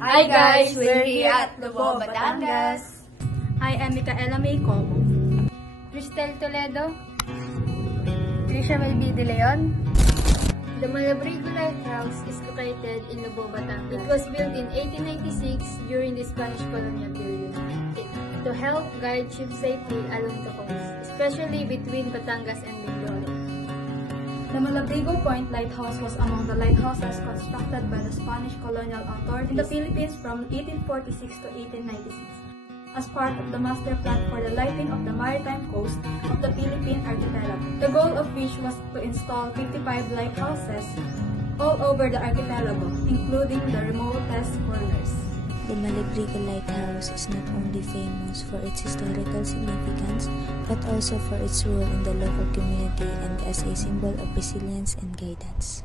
Hi guys, we're here at Lobo, Batangas. I am Micaela May Como. Cristel Toledo. Trisha Melby De Leon. The Malabrigo Lighthouse is located in Lobo, Batangas. It was built in 1896 during the Spanish colonial period to help guide ships safely along the coast, especially between Batangas and Mindoro. The Malabrigo Point Lighthouse was among the lighthouses constructed by the Spanish colonial authorities in the Philippines from 1846 to 1896 as part of the master plan for the lighting of the maritime coast of the Philippine archipelago. The goal of which was to install 55 lighthouses all over the archipelago, including the remotest corners. The Malabrigo Lighthouse is not only famous for its historical significance, but also for its role in the local community and as a symbol of resilience and guidance.